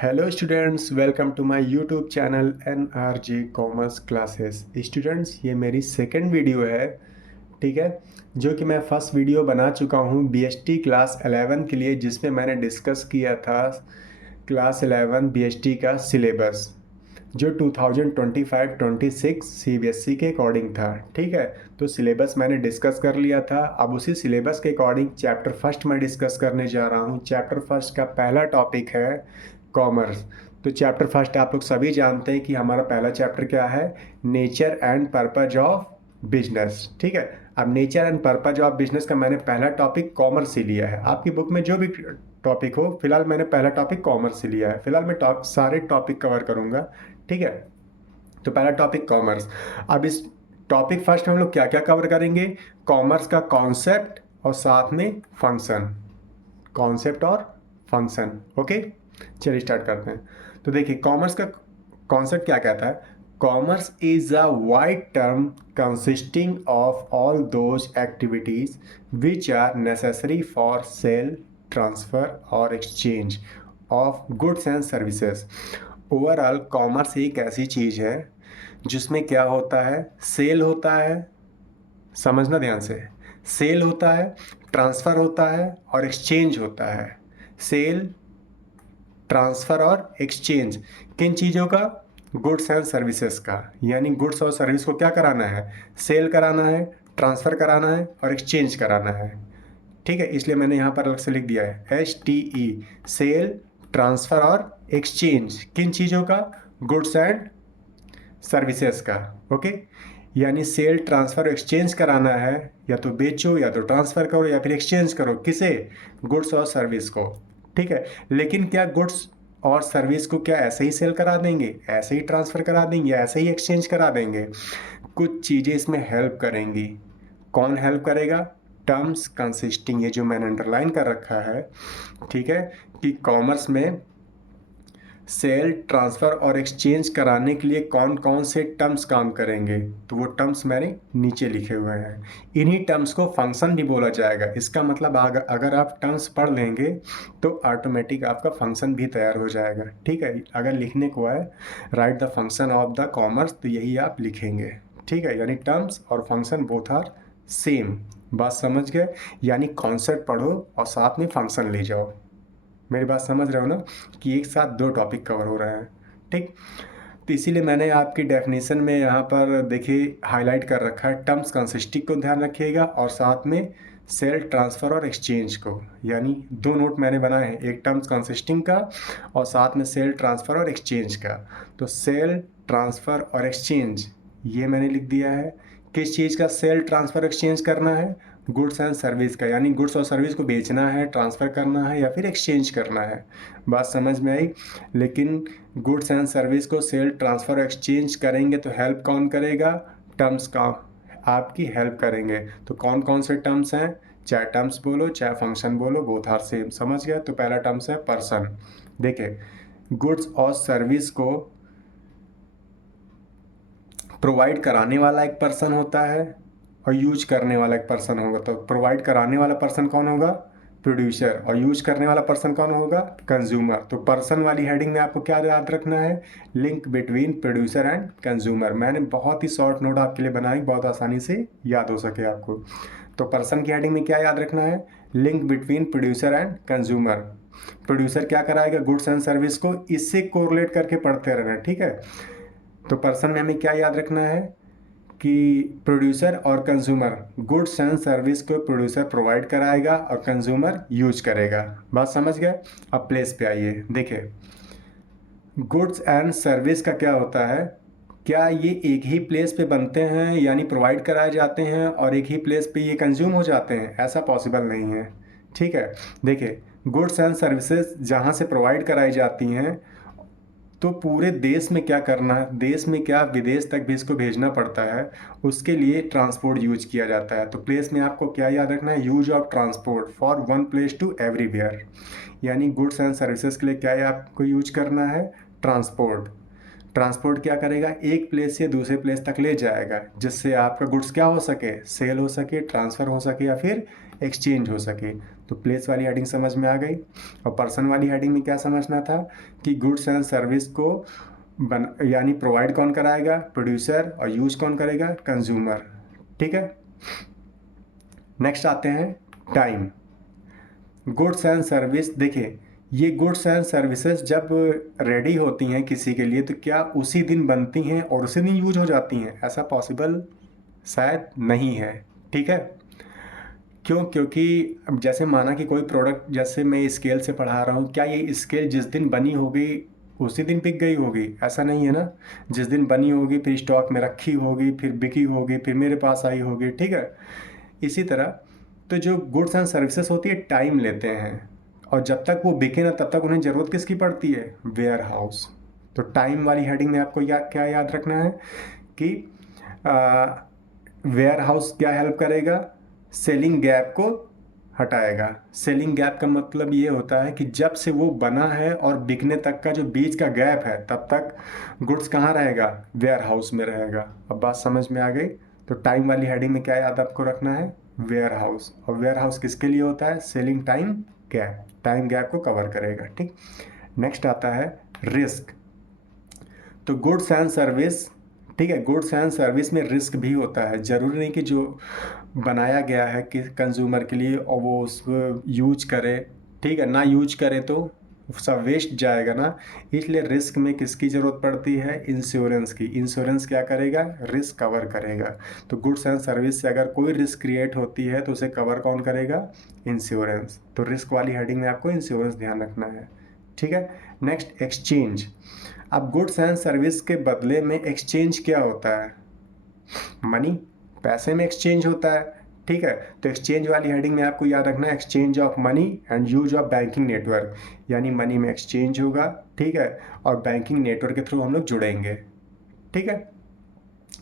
Hello students, welcome to my YouTube channel NRG commerce classes. Students, ये मेरी second video है, ठीक है, जो कि मैं फर्स्ट वीडियो बना चुका हूँ BST क्लास 11 के लिए, जिसमें मैंने डिस्कस किया था क्लास 11 BST का सिलेबस, जो 2025-26 CBSE के अकॉर्डिंग था। ठीक है, तो सिलेबस मैंने डिस्कस कर लिया था। अब उसी सिलेबस के अकॉर्डिंग चैप्टर फर्स्ट मैं डिस्कस करने जा रहा हूँ। चैप्टर फर्स्ट का पहला टॉपिक है कॉमर्स। तो चैप्टर फर्स्ट आप लोग सभी जानते हैं कि हमारा पहला चैप्टर क्या है, nature and purpose of business. ठीक है, अब nature and purpose of business का मैंने पहला टॉपिक कॉमर्स से लिया है। आपकी बुक में जो भी टॉपिक हो, फिलहाल मैंने पहला टॉपिक कॉमर्स से लिया है। फिलहाल मैं सारे टॉपिक कवर करूंगा। ठीक है, तो पहला टॉपिक कॉमर्स। अब इस टॉपिक फर्स्ट में हम लोग क्या क्या कवर करेंगे, कॉमर्स का कॉन्सेप्ट और साथ में फंक्शन, कॉन्सेप्ट और फंक्शन। ओके, चलिए स्टार्ट करते हैं। तो देखिए, कॉमर्स का कॉन्सेप्ट क्या कहता है। Commerce is a wide term consisting of all those activities which are necessary for sale, transfer और exchange of goods and services. Overall commerce एक ऐसी चीज़ है जिसमें क्या होता है, सेल होता है, समझना ध्यान से, सेल होता है, ट्रांसफ़र होता है और एक्सचेंज होता है। सेल, ट्रांसफ़र और एक्सचेंज किन चीज़ों का, गुड्स एंड सर्विसेज का। यानी गुड्स और सर्विस को क्या कराना है, सेल कराना है, ट्रांसफ़र कराना है और एक्सचेंज कराना है। ठीक है, इसलिए मैंने यहाँ पर अलग से लिख दिया है STE, सेल, ट्रांसफ़र और एक्सचेंज किन चीज़ों का, गुड्स एंड सर्विसेज का। ओके, यानी सेल, ट्रांसफ़र, एक्सचेंज कराना है, या तो बेचो या तो ट्रांसफ़र करो या फिर एक्सचेंज करो, किसे, गुड्स और सर्विस को। ठीक है, लेकिन क्या गुड्स और सर्विस को क्या ऐसे ही सेल करा देंगे, ऐसे ही ट्रांसफ़र करा देंगे, ऐसे ही एक्सचेंज करा देंगे। कुछ चीज़ें इसमें हेल्प करेंगी। कौन हेल्प करेगा, टर्म्स कंसिस्टिंग, ये जो मैंने अंडरलाइन कर रखा है, ठीक है, कि कॉमर्स में सेल, ट्रांसफ़र और एक्सचेंज कराने के लिए कौन कौन से टर्म्स काम करेंगे, तो वो टर्म्स मैंने नीचे लिखे हुए हैं। इन्हीं टर्म्स को फंक्शन भी बोला जाएगा। इसका मतलब अगर आप टर्म्स पढ़ लेंगे तो ऑटोमेटिक आपका फंक्शन भी तैयार हो जाएगा। ठीक है, अगर लिखने को है right the function of the commerce, तो यही आप लिखेंगे। ठीक है, यानी टर्म्स और फंक्शन बोथ आर सेम। बात समझ गए, यानी कॉन्सेप्ट पढ़ो और साथ में फंक्शन ले जाओ। मेरी बात समझ रहे हो ना, कि एक साथ दो टॉपिक कवर हो रहे हैं। ठीक, तो इसीलिए मैंने आपकी डेफिनेशन में यहाँ पर देखिए हाईलाइट कर रखा है, टर्म्स कंसिस्टिंग को ध्यान रखिएगा और साथ में सेल, ट्रांसफ़र और एक्सचेंज को। यानी दो नोट मैंने बनाए हैं, एक टर्म्स कंसिस्टिंग का और साथ में सेल, ट्रांसफ़र और एक्सचेंज का। तो सेल, ट्रांसफ़र और एक्सचेंज ये मैंने लिख दिया है। किस चीज़ का सेल, ट्रांसफ़र, एक्सचेंज करना है, गुड्स एंड सर्विस का। यानी गुड्स और सर्विस को बेचना है, ट्रांसफ़र करना है या फिर एक्सचेंज करना है। बात समझ में आई। लेकिन गुड्स एंड सर्विस को सेल, ट्रांसफ़र, एक्सचेंज करेंगे तो हेल्प कौन करेगा, टर्म्स का आपकी हेल्प करेंगे। तो कौन कौन से टर्म्स हैं, चाहे टर्म्स बोलो चाहे फंक्शन बोलो, बोथ आर सेम। समझ गए। तो पहला टर्म्स है पर्सन। देखिए, गुड्स और सर्विस को प्रोवाइड कराने वाला एक पर्सन होता है और यूज करने वाला एक पर्सन होगा। तो प्रोवाइड कराने वाला पर्सन कौन होगा, प्रोड्यूसर, और यूज करने वाला पर्सन कौन होगा, कंज्यूमर। तो पर्सन वाली हेडिंग में आपको क्या याद रखना है, link between producer and consumer. मैंने बहुत ही शॉर्ट नोट आपके लिए बनाई, बहुत आसानी से याद हो सके आपको। तो पर्सन की हेडिंग में क्या याद रखना है, link between producer and consumer. Producer क्या कराएगा, गुड्स एंड सर्विस को इससे कोरिलेट करके पढ़ते रहना। ठीक है, तो पर्सन में हमें क्या याद रखना है कि प्रोड्यूसर और कंज्यूमर, गुड्स एंड सर्विस को प्रोड्यूसर प्रोवाइड कराएगा और कंज्यूमर यूज करेगा। बात समझ गए। अब प्लेस पे आइए। देखिए, गुड्स एंड सर्विस का क्या होता है, क्या ये एक ही प्लेस पे बनते हैं, यानी प्रोवाइड कराए जाते हैं और एक ही प्लेस पे ये कंज्यूम हो जाते हैं, ऐसा पॉसिबल नहीं है। ठीक है, देखिए, गुड्स एंड सर्विसेज जहाँ से प्रोवाइड कराई जाती हैं, तो पूरे देश में क्या करना है, देश में क्या विदेश तक भी इसको भेजना पड़ता है, उसके लिए ट्रांसपोर्ट यूज किया जाता है। तो प्लेस में आपको क्या याद रखना है, use of transport from one place to everywhere. यानी गुड्स एंड सर्विसेज के लिए क्या आपको यूज करना है, ट्रांसपोर्ट। ट्रांसपोर्ट क्या करेगा, एक प्लेस से दूसरे प्लेस तक ले जाएगा, जिससे आपका गुड्स क्या हो सके, सेल हो सके, ट्रांसफ़र हो सके या फिर एक्सचेंज हो सके। तो प्लेस वाली हेडिंग समझ में आ गई। और पर्सन वाली हेडिंग में क्या समझना था कि गुड्स एंड सर्विस को यानी प्रोवाइड कौन कराएगा, प्रोड्यूसर, और यूज कौन करेगा, कंज्यूमर। ठीक है, नेक्स्ट आते हैं टाइम। गुड्स एंड सर्विस, देखिए ये गुड्स एंड सर्विसेज जब रेडी होती हैं किसी के लिए तो क्या उसी दिन बनती हैं और उसी दिन यूज हो जाती हैं? ऐसा पॉसिबल शायद नहीं है। ठीक है, क्यों? क्योंकि अब जैसे माना कि कोई प्रोडक्ट, जैसे मैं स्केल से पढ़ा रहा हूँ, क्या ये स्केल जिस दिन बनी होगी उसी दिन बिक गई होगी? ऐसा नहीं है ना। जिस दिन बनी होगी फिर स्टॉक में रखी होगी, फिर बिकी होगी, फिर मेरे पास आई होगी। ठीक है, इसी तरह तो जो गुड्स एंड सर्विसेज होती है टाइम लेते हैं, और जब तक वो बिके ना तब तक उन्हें ज़रूरत किसकी पड़ती है, वेयर हाउस। तो टाइम वाली हेडिंग में आपको क्या याद रखना है कि वेयर हाउस क्या हेल्प करेगा, सेलिंग गैप को हटाएगा। सेलिंग गैप का मतलब ये होता है कि जब से वो बना है और बिकने तक का जो बीच का गैप है तब तक गुड्स कहाँ रहेगा, वेयर हाउस में रहेगा। अब बात समझ में आ गई। तो टाइम वाली हेडिंग में क्या याद आपको रखना है, वेयर हाउस। और वेयर हाउस किसके लिए होता है, selling time gap, time gap को कवर करेगा। ठीक, नेक्स्ट आता है रिस्क। तो गुड्स एंड सर्विस, ठीक है, गुड्स एंड सर्विस में रिस्क भी होता है। ज़रूरी नहीं कि जो बनाया गया है कि कंज्यूमर के लिए और वो उसको यूज करे, ठीक है, ना यूज करे तो सब वेस्ट जाएगा ना। इसलिए रिस्क में किसकी ज़रूरत पड़ती है, इंश्योरेंस की। इंश्योरेंस क्या करेगा, रिस्क कवर करेगा। तो गुड्स एंड सर्विस से अगर कोई रिस्क क्रिएट होती है तो उसे कवर कौन करेगा, इंश्योरेंस। तो रिस्क वाली हेडिंग में आपको इंश्योरेंस ध्यान रखना है। ठीक है, नेक्स्ट एक्सचेंज। अब गुड्स एंड सर्विस के बदले में एक्सचेंज क्या होता है, मनी, पैसे में एक्सचेंज होता है। ठीक है, तो एक्सचेंज वाली हेडिंग में आपको याद रखना है exchange of money and use of banking network, यानी मनी में एक्सचेंज होगा। ठीक है, और बैंकिंग नेटवर्क के थ्रू हम लोग जुड़ेंगे। ठीक है,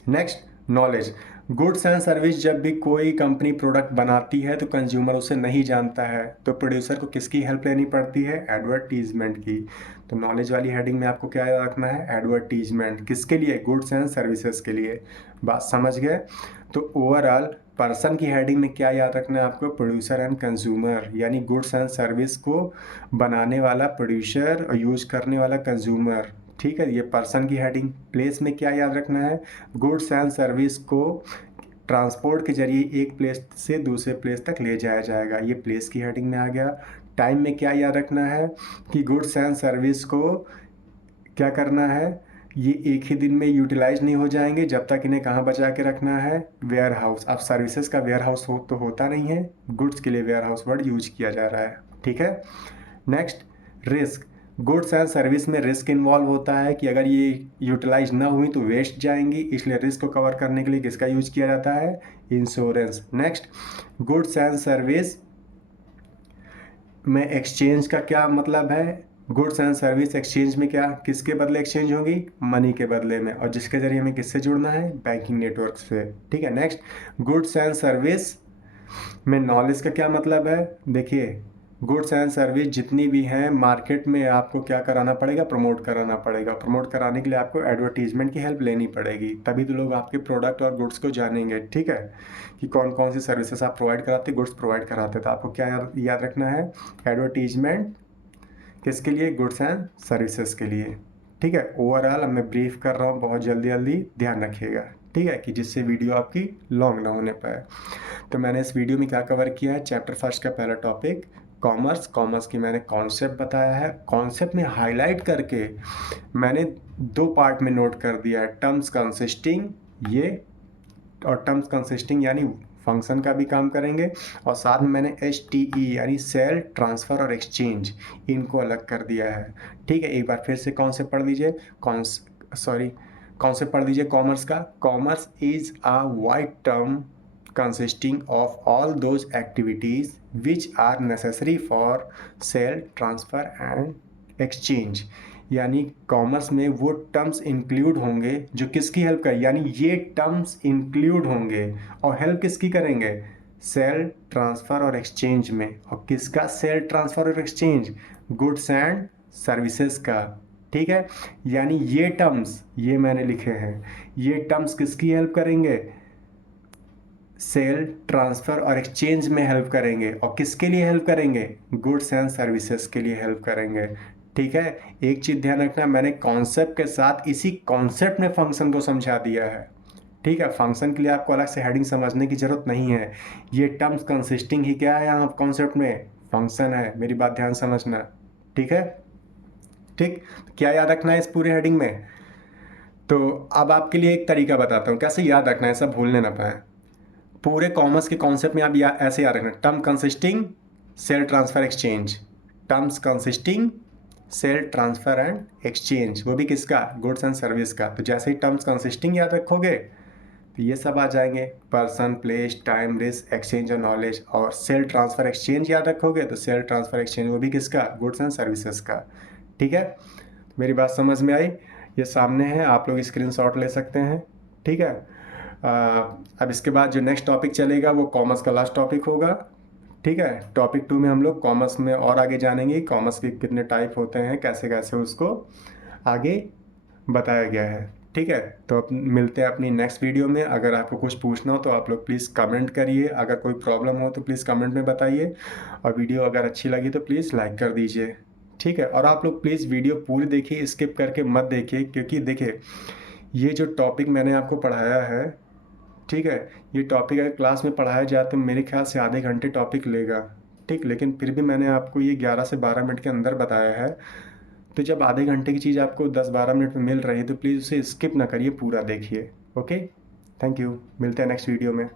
next knowledge. Goods and service जब भी कोई कंपनी प्रोडक्ट बनाती है तो कंज्यूमर उसे नहीं जानता है, तो प्रोड्यूसर को किसकी हेल्प लेनी पड़ती है, एडवर्टीजमेंट की। तो नॉलेज वाली हेडिंग में आपको क्या याद रखना है, एडवर्टीजमेंट। किसके लिए, गुड्स एंड सर्विसेज के लिए। बात समझ गए। तो ओवरऑल पर्सन की हेडिंग में क्या याद रखना है आपको, प्रोड्यूसर एंड कंज्यूमर, यानी गुड्स एंड सर्विस को बनाने वाला प्रोड्यूसर और यूज करने वाला कंज्यूमर। ठीक है, ये पर्सन की हेडिंग। प्लेस में क्या याद रखना है, गुड्स एंड सर्विस को ट्रांसपोर्ट के जरिए एक प्लेस से दूसरे प्लेस तक ले जाया जाएगा, ये प्लेस की हेडिंग में आ गया। टाइम में क्या याद रखना है कि गुड्स एंड सर्विस को क्या करना है, ये एक ही दिन में यूटिलाइज नहीं हो जाएंगे, जब तक इन्हें कहाँ बचा के रखना है, वेयर हाउस। अब सर्विसेज का वेयर हाउस तो होता नहीं है, गुड्स के लिए वेयर हाउस वर्ड यूज किया जा रहा है। ठीक है, next risk. Goods and service में रिस्क इन्वॉल्व होता है कि अगर ये यूटिलाइज ना हुई तो वेस्ट जाएंगी, इसलिए रिस्क को कवर करने के लिए किसका यूज किया जाता है, insurance. Next, goods and service में एक्सचेंज का क्या मतलब है, गुड्स एंड सर्विस एक्सचेंज में क्या किसके बदले एक्सचेंज होगी, मनी के बदले में, और जिसके जरिए हमें किससे जुड़ना है, बैंकिंग नेटवर्क से। ठीक है, नेक्स्ट, गुड्स एंड सर्विस में नॉलेज का क्या मतलब है, देखिए गुड्स एंड सर्विस जितनी भी हैं मार्केट में आपको क्या कराना पड़ेगा, प्रमोट कराना पड़ेगा। प्रमोट कराने के लिए आपको एडवर्टीजमेंट की हेल्प लेनी पड़ेगी, तभी तो लोग आपके प्रोडक्ट और गुड्स को जानेंगे। ठीक है, कि कौन कौन सी सर्विसेज आप प्रोवाइड कराते, गुड्स प्रोवाइड कराते, तो आपको क्या याद रखना है, एडवर्टीजमेंट किसके लिए, गुड्स एंड सर्विसेज के लिए। ठीक है, ओवरऑल अब मैं ब्रीफ कर रहा हूँ, बहुत जल्दी जल्दी ध्यान रखिएगा। ठीक है, कि जिससे वीडियो आपकी लॉन्ग ना होने पाए। तो मैंने इस वीडियो में क्या कवर किया है, चैप्टर फर्स्ट का पहला टॉपिक कॉमर्स। कॉमर्स की मैंने कॉन्सेप्ट बताया है, कॉन्सेप्ट में हाईलाइट करके मैंने दो पार्ट में नोट कर दिया है, टर्म्स कंसिस्टिंग ये, और टर्म्स कंसिस्टिंग यानी फंक्शन का भी काम करेंगे, और साथ में मैंने STE यानी सेल, ट्रांसफ़र और एक्सचेंज, इनको अलग कर दिया है। ठीक है, एक बार फिर से कॉन्सेप्ट पढ़ लीजिए, कॉन्सेप्ट पढ़ लीजिए कॉमर्स का। Commerce is a wide term consisting of all those activities which are necessary for sale, transfer and exchange। यानी कॉमर्स में वो टर्म्स इंक्लूड होंगे जो किसकी हेल्प करें, यानी ये टर्म्स इंक्लूड होंगे और हेल्प किसकी करेंगे, सेल, ट्रांसफ़र और एक्सचेंज में। और किसका सेल, ट्रांसफ़र और एक्सचेंज, गुड्स एंड सर्विसेज का। ठीक है, यानी ये टर्म्स, ये मैंने लिखे हैं, ये टर्म्स किसकी हेल्प करेंगे, सेल, ट्रांसफ़र और एक्सचेंज में हेल्प करेंगे। और किसके लिए हेल्प करेंगे? गुड्स एंड सर्विसेज के लिए हेल्प करेंगे। ठीक है, एक चीज़ ध्यान रखना, मैंने कॉन्सेप्ट के साथ इसी कॉन्सेप्ट में फंक्शन को समझा दिया है। ठीक है, फंक्शन के लिए आपको अलग से हेडिंग समझने की ज़रूरत नहीं है। ये टर्म्स कंसिस्टिंग ही क्या है यहाँ कॉन्सेप्ट में? फंक्शन है। मेरी बात ध्यान समझना। ठीक है, ठीक। क्या याद रखना है इस पूरे हेडिंग में? तो अब आपके लिए एक तरीका बताता हूँ कैसे याद रखना है, सब भूलने ना पाए। पूरे कॉमर्स के कॉन्सेप्ट में आप ऐसे याद रखना, term consisting, sale transfer exchange. Terms consisting, sale transfer and exchange, वो भी किसका? गुड्स एंड सर्विस का। तो जैसे ही टर्म्स कंसिस्टिंग याद रखोगे तो ये सब आ जाएंगे, person, place, time, risk, exchange और नॉलेज। और सेल ट्रांसफ़र एक्सचेंज याद रखोगे तो सेल ट्रांसफ़र एक्सचेंज, वो भी किसका? गुड्स एंड सर्विसेज का। ठीक है, मेरी बात समझ में आई? ये सामने है, आप लोग स्क्रीनशॉट ले सकते हैं। ठीक है, अब इसके बाद जो नेक्स्ट टॉपिक चलेगा वो कॉमर्स का लास्ट टॉपिक होगा। ठीक है, टॉपिक 2 में हम लोग कॉमर्स में और आगे जानेंगे, कॉमर्स के कितने टाइप होते हैं, कैसे कैसे उसको आगे बताया गया है। ठीक है, तो अब मिलते हैं अपनी नेक्स्ट वीडियो में। अगर आपको कुछ पूछना हो तो आप लोग प्लीज़ कमेंट करिए, अगर कोई प्रॉब्लम हो तो प्लीज़ कमेंट में बताइए, और वीडियो अगर अच्छी लगी तो प्लीज़ लाइक कर दीजिए। ठीक है, और आप लोग प्लीज़ वीडियो पूरी देखिए, स्किप करके मत देखिए, क्योंकि देखिए ये जो टॉपिक मैंने आपको पढ़ाया है, ठीक है, ये टॉपिक अगर क्लास में पढ़ाया जाए तो मेरे ख्याल से आधे घंटे टॉपिक लेगा। ठीक, लेकिन फिर भी मैंने आपको ये 11 से 12 मिनट के अंदर बताया है। तो जब आधे घंटे की चीज़ आपको 10-12 मिनट में मिल रही है तो प्लीज़ उसे स्किप ना करिए, पूरा देखिए। ओके, थैंक यू, मिलते हैं नेक्स्ट वीडियो में।